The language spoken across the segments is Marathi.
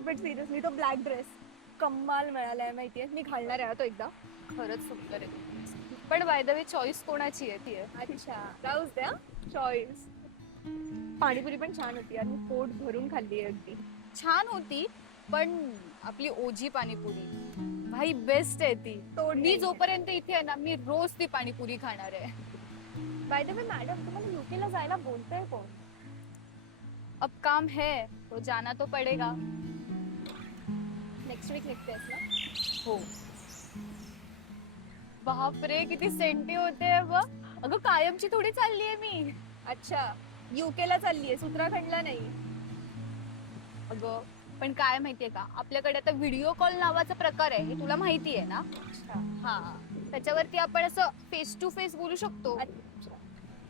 बट सिरियसली तो ब्लॅक ड्रेस कमाल मिळालाय माहितीये. मी घालणार आहे तो एकदा. खरंच सुंदर आहे. पण बाय द वे चॉईस कोणाची आहे ती आहे. अच्छा राहूच द्या. चॉईस. पाणीपुरी पण छान होती आणि पोट भरून खाल्ली आहे अगदी. छान होती, पण आपली ओजी पाणीपुरी भाई बेस्ट आहे ती. तोड मी नाहीये. जोपर्यंत इथे आहे ना, मी रोज ती पाणीपुरी खाणार आहे. बाय द वे मॅडम, तुम्हाला युकेला जायला बोलतोय कोण? अब काम है तो जाना तो पडेगा. नेक्स्ट वीक निघतेस ना? हो. बापरे किती सेंटी होते बघ. अगं कायमची थोडी चालली आहे मी. अच्छा, युकेला चाललीयेस, उत्तराखंडला नाही. अगं पण काय माहितीये का, आपल्याकडे आता व्हिडिओ कॉल नावाचा प्रकार आहे, हे तुला माहिती आहे ना? अच्छा. हा, त्याच्यावरती आपण असं फेस टू फेस बोलू शकतो. अच्छा.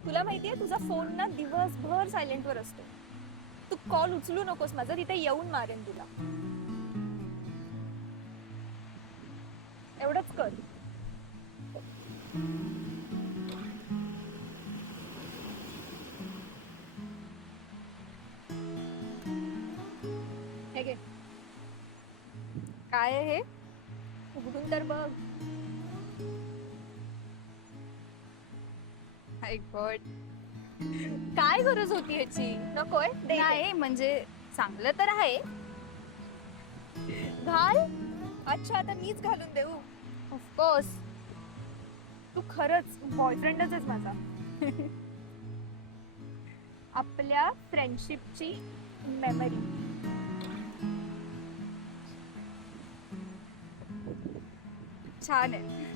तुला माहितीये तुझा फोन ना दिवसभर सायलेंट वर असतो. तू कॉल उचलू नकोस माझा, तिथे येऊन मारेन तुला. एवढंच कर. हे घे. काय आहे हे? उघडून तर बघ. माय गॉड, काय गरज होती ह्याची? नकोय दे इथे. नाही म्हणजे चांगलं तर आहे. घाल. अच्छा आता मीच घालून देऊ? ऑफकोर्स. तू खरंच बॉयफ्रेंडच आहेस माझा. आपल्या फ्रेंडशिपची मेमरी. छान आहे.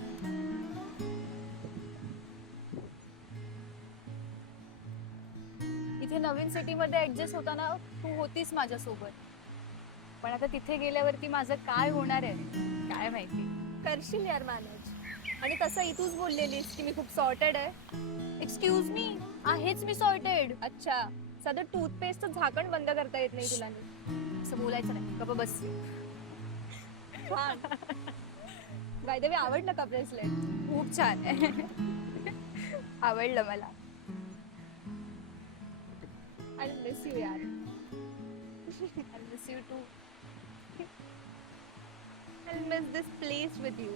इथे नवीन सिटीमध्ये ऍडजस्ट होताना तू होतीस माझ्यासोबत, पण आता तिथे गेल्यावरती माझं काय होणार आहे काय माहिती. करशील यार मॅनेज. आणि तसंही तूच बोललेलीस की मी खूप सॉर्टेड आहे. एक्सक्यूज मी, आहेच मी सॉर्टेड. अच्छा, साधं टूथपेस्टचं झाकण बंद करता येत नाही तुला नीट. असं बोलायचं नाही, गप्प बस. छान. बाय द वे आवडलं का ब्रेसलेट? खूप छान आहे. आवडलं मला. आय मिस यू यार. I miss you too. I miss this place with you.